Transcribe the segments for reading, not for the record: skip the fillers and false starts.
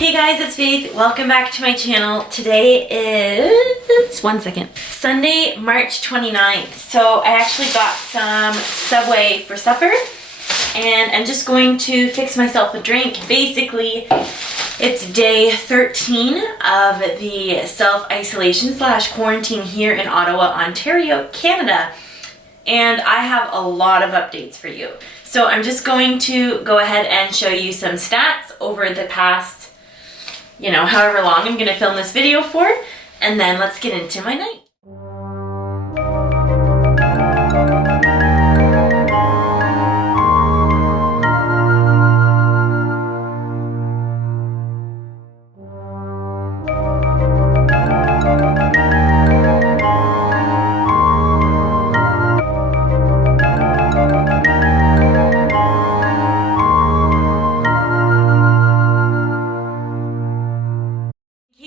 Hey guys, it's Faith. Welcome back to my channel. Today is, Sunday, March 29th. So I actually got some Subway for supper and I'm just going to fix myself a drink. Basically, it's day 13 of the self-isolation / quarantine here in Ottawa, Ontario, Canada. And I have a lot of updates for you. So I'm just going to go ahead and show you some stats over the past however long I'm gonna film this video for, and then let's get into my night.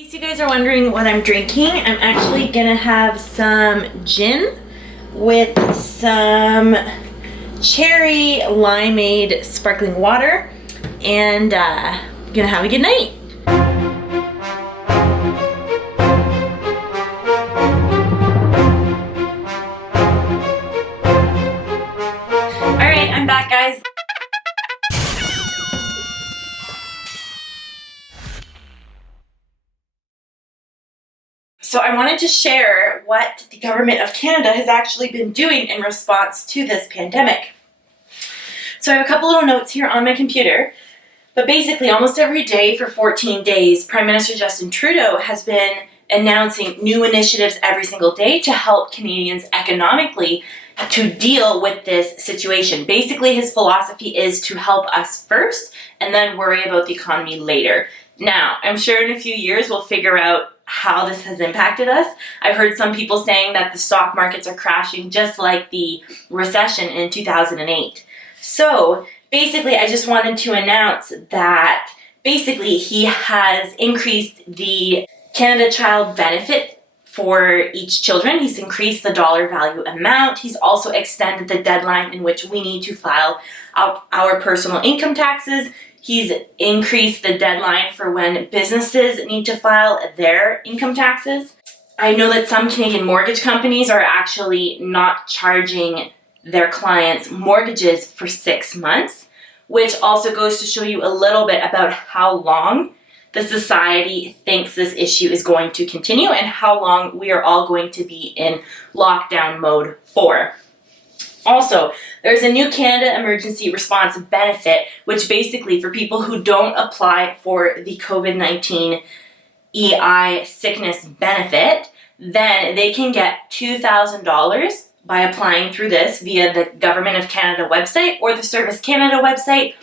You guys are wondering what I'm drinking. I'm actually gonna have some gin with some cherry limeade sparkling water, and gonna have a good night. All right, I'm back, guys. So I wanted to share what the government of Canada has actually been doing in response to this pandemic. So I have a couple little notes here on my computer, but basically almost every day for 14 days, Prime Minister Justin Trudeau has been announcing new initiatives every single day to help Canadians economically to deal with this situation. Basically, his philosophy is to help us first and then worry about the economy later. Now, I'm sure in a few years we'll figure out how this has impacted us. I've heard some people saying that the stock markets are crashing just like the recession in 2008. So basically, I just wanted to announce that basically he has increased the Canada Child Benefit for each children. He's increased the dollar value amount. He's also extended the deadline in which we need to file our personal income taxes. He's increased the deadline for when businesses need to file their income taxes. I know that some Canadian mortgage companies are actually not charging their clients mortgages for 6 months, which also goes to show you a little bit about how long the society thinks this issue is going to continue and how long we are all going to be in lockdown mode for. Also, there's a new Canada Emergency Response Benefit, which basically for people who don't apply for the COVID-19 EI sickness benefit, then they can get $2,000 by applying through this via the Government of Canada website or the Service Canada website,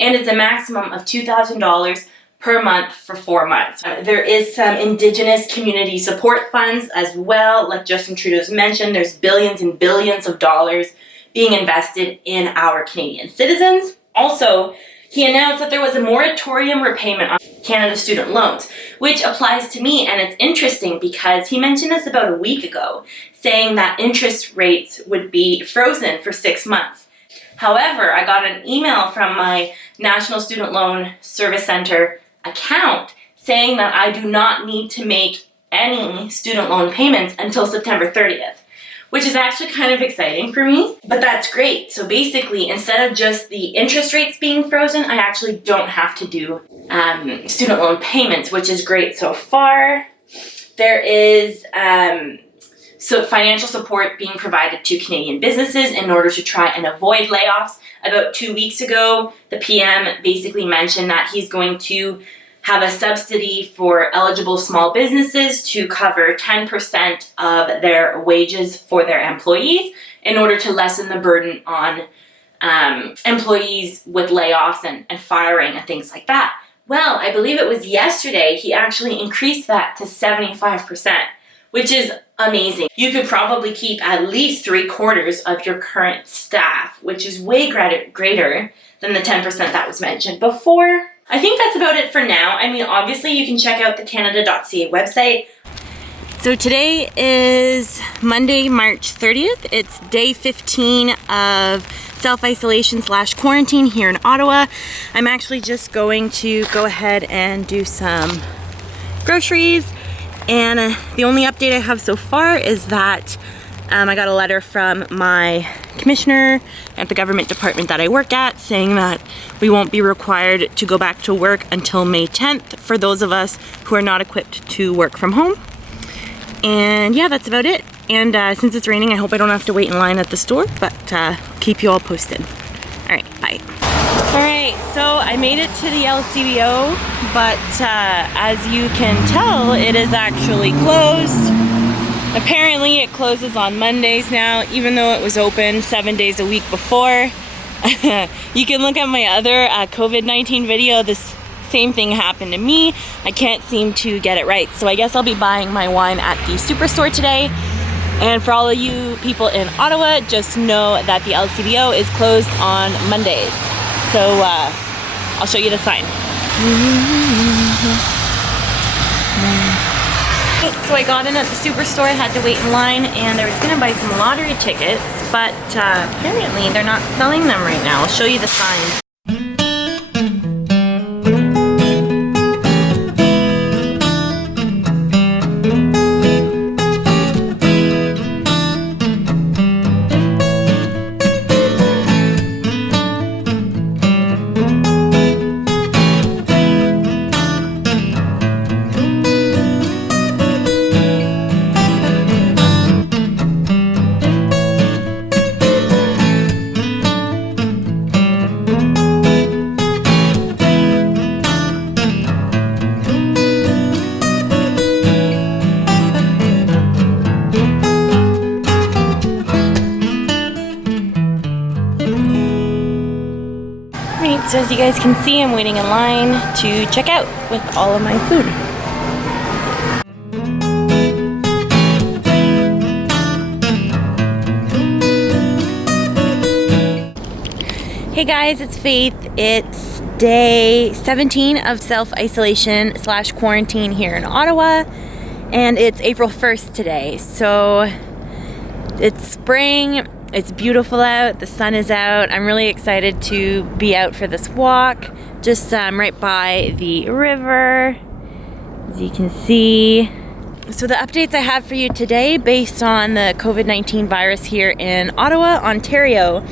and it's a maximum of $2,000 per month for 4 months. There is some Indigenous community support funds as well. Like Justin Trudeau's mentioned, there's billions and billions of dollars being invested in our Canadian citizens. Also, he announced that there was a moratorium repayment on Canada student loans, which applies to me, and it's interesting because he mentioned this about a week ago, saying that interest rates would be frozen for 6 months. However, I got an email from my National Student Loan Service Center account saying that I do not need to make any student loan payments until September 30th, which is actually kind of exciting for me, but that's great. So basically, instead of just the interest rates being frozen, I actually don't have to do student loan payments, which is great so far. There is financial support being provided to Canadian businesses in order to try and avoid layoffs. About 2 weeks ago, the PM basically mentioned that he's going to have a subsidy for eligible small businesses to cover 10% of their wages for their employees in order to lessen the burden on employees with layoffs and firing and things like that. Well, I believe it was yesterday he actually increased that to 75%, which is amazing. You could probably keep at least 3/4 of your current staff, which is way greater than the 10% that was mentioned before. I think that's about it for now. I mean, obviously you can check out the Canada.ca website. So today is Monday, March 30th. It's day 15 of self-isolation / quarantine here in Ottawa. I'm actually just going to go ahead and do some groceries, and the only update I have so far is that I got a letter from my commissioner at the government department that I work at saying that we won't be required to go back to work until May 10th for those of us who are not equipped to work from home. And yeah, that's about it. And since it's raining, I hope I don't have to wait in line at the store, but keep you all posted. All right, bye. All right, so I made it to the LCBO, but as you can tell, it is actually closed. Apparently it closes on Mondays now, even though it was open 7 days a week before. You can look at my other COVID-19 video. This same thing happened to me. I can't seem to get it right. So I guess I'll be buying my wine at the superstore today. And for all of you people in Ottawa, just know that the LCBO is closed on Mondays. So I'll show you the sign. So I got in at the superstore, I had to wait in line, and I was gonna buy some lottery tickets, but apparently they're not selling them right now. I'll show you the sign. So as you guys can see, I'm waiting in line to check out with all of my food. Hey guys, it's Faith. It's day 17 of self-isolation / quarantine here in Ottawa, and it's April 1st today. So it's spring. It's beautiful out, the sun is out. I'm really excited to be out for this walk, just right by the river, as you can see. So the updates I have for you today based on the COVID-19 virus here in Ottawa, Ontario,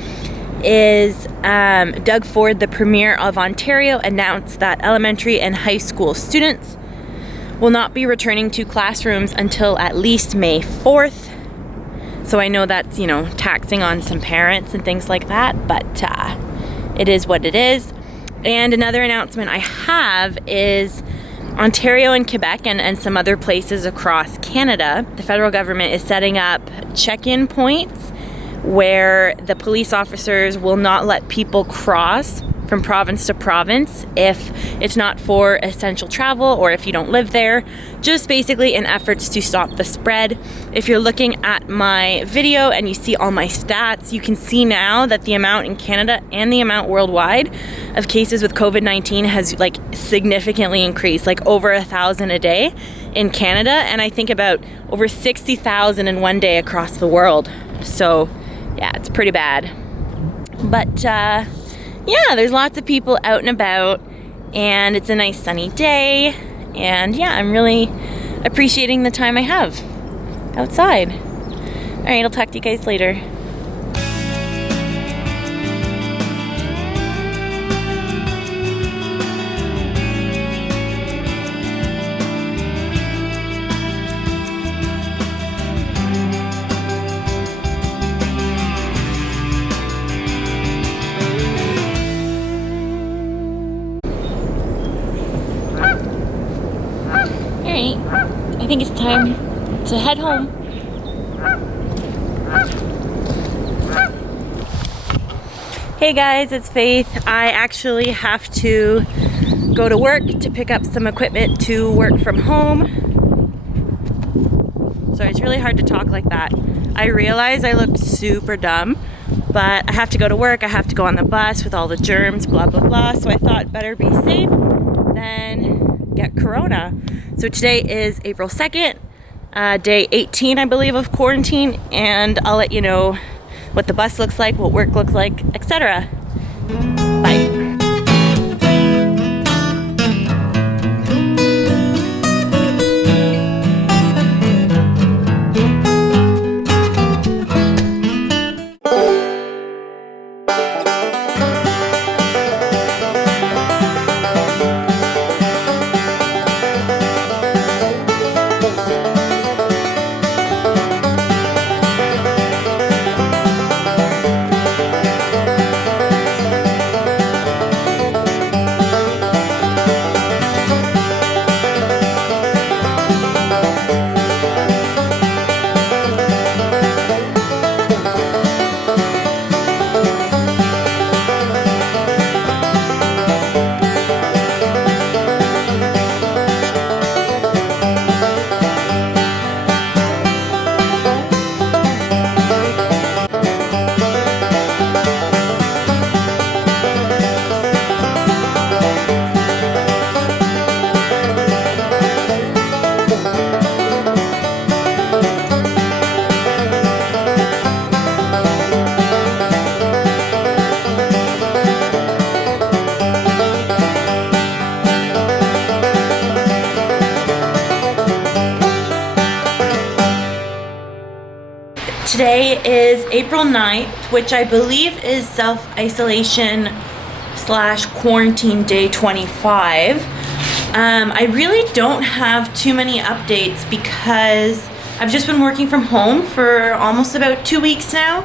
is Doug Ford, the Premier of Ontario, announced that elementary and high school students will not be returning to classrooms until at least May 4th. So I know that's, you know, taxing on some parents and things like that, but it is what it is. And another announcement I have is Ontario and Quebec and some other places across Canada, the federal government is setting up check-in points where the police officers will not let people cross from province to province if it's not for essential travel or if you don't live there, just basically in efforts to stop the spread. If you're looking at my video and you see all my stats, you can see now that the amount in Canada and the amount worldwide of cases with COVID-19 has like significantly increased, like over 1,000 a day in Canada, and I think about over 60,000 in one day across the world. So yeah, it's pretty bad. But yeah, there's lots of people out and about, and it's a nice sunny day, and yeah, I'm really appreciating the time I have outside. All right, I'll talk to you guys later. I think it's time to head home. Hey guys, it's Faith. I actually have to go to work to pick up some equipment to work from home. Sorry, it's really hard to talk like that. I realize I look super dumb, but I have to go to work, I have to go on the bus with all the germs, blah, blah, blah. So I thought better be safe than get corona. So today is April 2nd. day 18, I believe, of quarantine, and I'll let you know what the bus looks like, what work looks like, etc. Bye. Today is April 9th, which I believe is self-isolation / quarantine day 25. I really don't have too many updates because I've just been working from home for almost about 2 weeks now.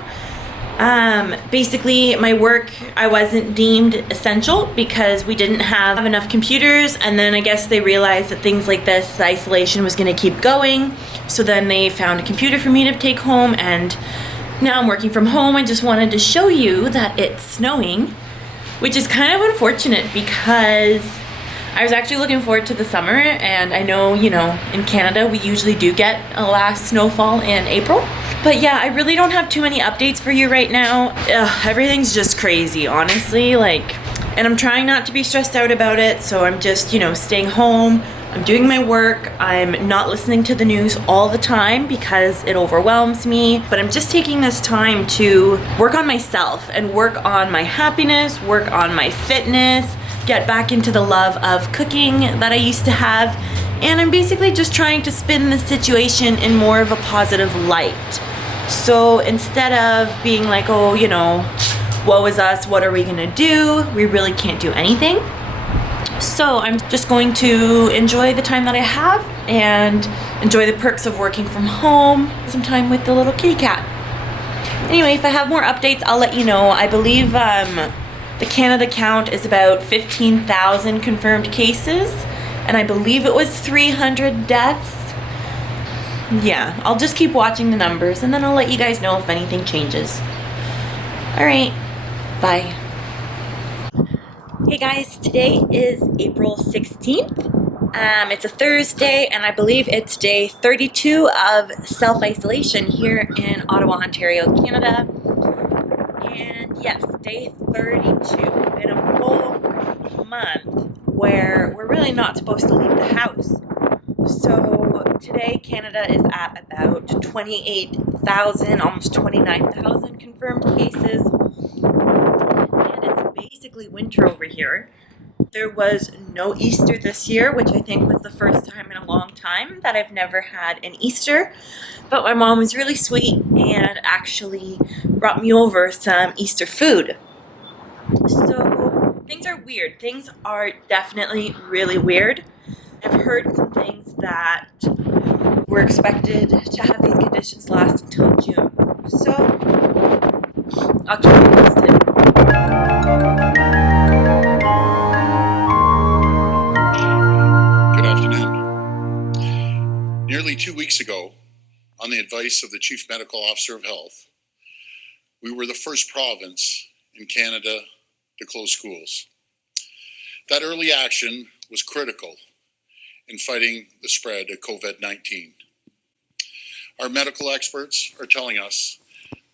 Basically, my work, I wasn't deemed essential because we didn't have enough computers, and then I guess they realized that things like this, the isolation, was going to keep going. So then they found a computer for me to take home, and now I'm working from home. I just wanted to show you that it's snowing, which is kind of unfortunate because I was actually looking forward to the summer, and I know, in Canada we usually do get a last snowfall in April. But yeah, I really don't have too many updates for you right now. Everything's just crazy, honestly, and I'm trying not to be stressed out about it, so I'm just, staying home. I'm doing my work. I'm not listening to the news all the time because it overwhelms me, but I'm just taking this time to work on myself and work on my happiness, work on my fitness, get back into the love of cooking that I used to have, and I'm basically just trying to spin the situation in more of a positive light. So instead of being like, oh, woe is us, what are we gonna do? We really can't do anything. So I'm just going to enjoy the time that I have and enjoy the perks of working from home, some time with the little kitty cat. Anyway, if I have more updates, I'll let you know. I believe the Canada count is about 15,000 confirmed cases, and I believe it was 300 deaths. Yeah, I'll just keep watching the numbers, and then I'll let you guys know if anything changes. All right, bye. Hey guys, today is April 16th. It's a Thursday, and I believe it's day 32 of self-isolation here in Ottawa, Ontario, Canada. And yes, day 32 in a full month where we're really not supposed to leave the house. So today Canada is at about 28,000, almost 29,000 confirmed cases. And it's basically winter over here. There was no Easter this year, which I think was the first time in a long time that I've never had an Easter. But my mom was really sweet and actually brought me over some Easter food. So things are weird. Things are definitely really weird. I've heard some things that we're expected to have these conditions last until June. So I'll keep you posted. Good afternoon. Nearly 2 weeks ago, on the advice of the Chief Medical Officer of Health, we were the first province in Canada to close schools. That early action was critical in fighting the spread of COVID-19. Our medical experts are telling us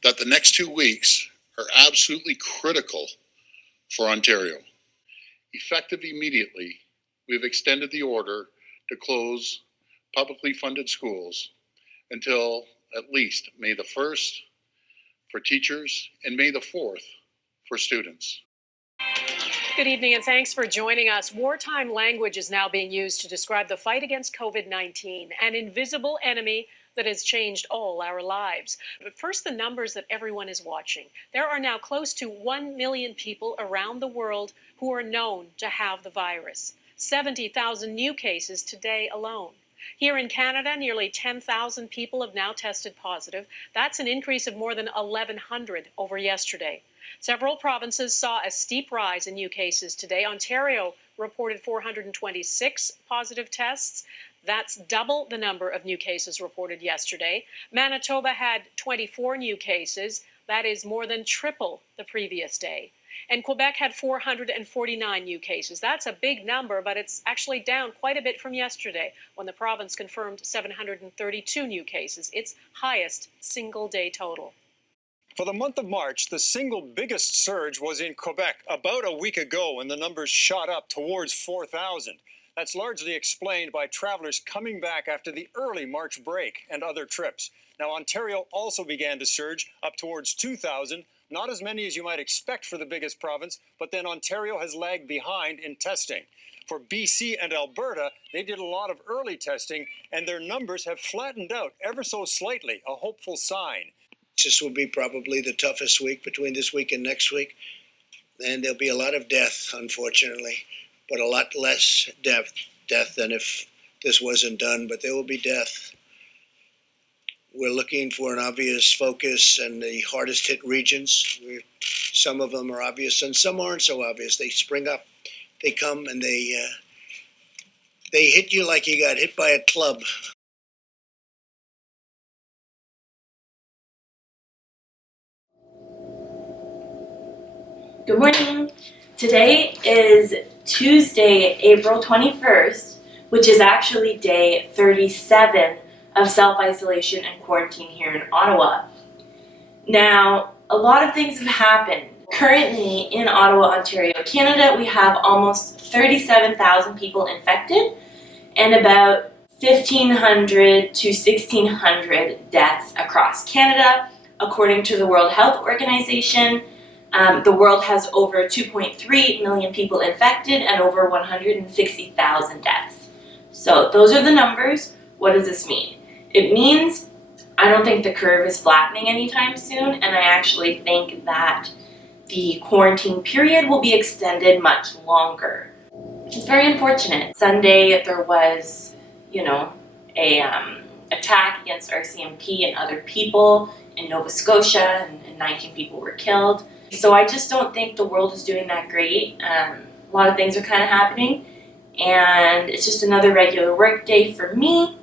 that the next 2 weeks are absolutely critical for Ontario. Effective immediately, we have extended the order to close publicly funded schools until at least May the 1st for teachers and May the 4th for students. Good evening and thanks for joining us. Wartime language is now being used to describe the fight against COVID-19, an invisible enemy that has changed all our lives. But first, the numbers that everyone is watching. There are now close to 1 million people around the world who are known to have the virus. 70,000 new cases today alone. Here in Canada, nearly 10,000 people have now tested positive. That's an increase of more than 1,100 over yesterday. Several provinces saw a steep rise in new cases today. Ontario reported 426 positive tests. That's double the number of new cases reported yesterday. Manitoba had 24 new cases. That is more than triple the previous day. And Quebec had 449 new cases. That's a big number, but it's actually down quite a bit from yesterday when the province confirmed 732 new cases, its highest single-day total. For the month of March, the single biggest surge was in Quebec about a week ago when the numbers shot up towards 4,000. That's largely explained by travelers coming back after the early March break and other trips. Now, Ontario also began to surge up towards 2,000, not as many as you might expect for the biggest province, but then Ontario has lagged behind in testing. For BC and Alberta, they did a lot of early testing, and their numbers have flattened out ever so slightly, a hopeful sign. This will be probably the toughest week between this week and next week. And there'll be a lot of death, unfortunately, but a lot less death than if this wasn't done, but there will be death. We're looking for an obvious focus in the hardest hit regions. Some of them are obvious and some aren't so obvious. They spring up, they come and they hit you like you got hit by a club. Good morning. Today is Tuesday, April 21st, which is actually day 37 of self-isolation and quarantine here in Ottawa. Now, a lot of things have happened. Currently in Ottawa, Ontario, Canada, we have almost 37,000 people infected and about 1,500 to 1,600 deaths across Canada, according to the World Health Organization. The world has over 2.3 million people infected and over 160,000 deaths. So those are the numbers. What does this mean? It means I don't think the curve is flattening anytime soon, and I actually think that the quarantine period will be extended much longer. It's very unfortunate. Sunday there was, a attack against RCMP and other people in Nova Scotia, and 19 people were killed. So I just don't think the world is doing that great. A lot of things are kind of happening, and it's just another regular work day for me.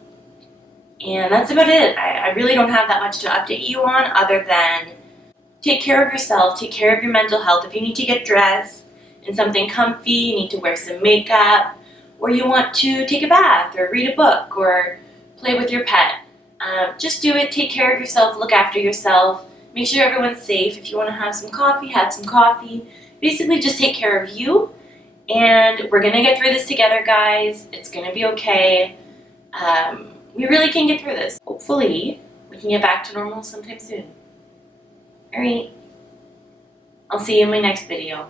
And that's about it. I really don't have that much to update you on other than take care of yourself, take care of your mental health. If you need to get dressed in something comfy, you need to wear some makeup, or you want to take a bath or read a book or play with your pet, just do it. Take care of yourself, look after yourself. Make sure everyone's safe. If you want to have some coffee, have some coffee. Basically, just take care of you. And we're going to get through this together, guys. It's going to be okay. We really can get through this. Hopefully, we can get back to normal sometime soon. All right. I'll see you in my next video.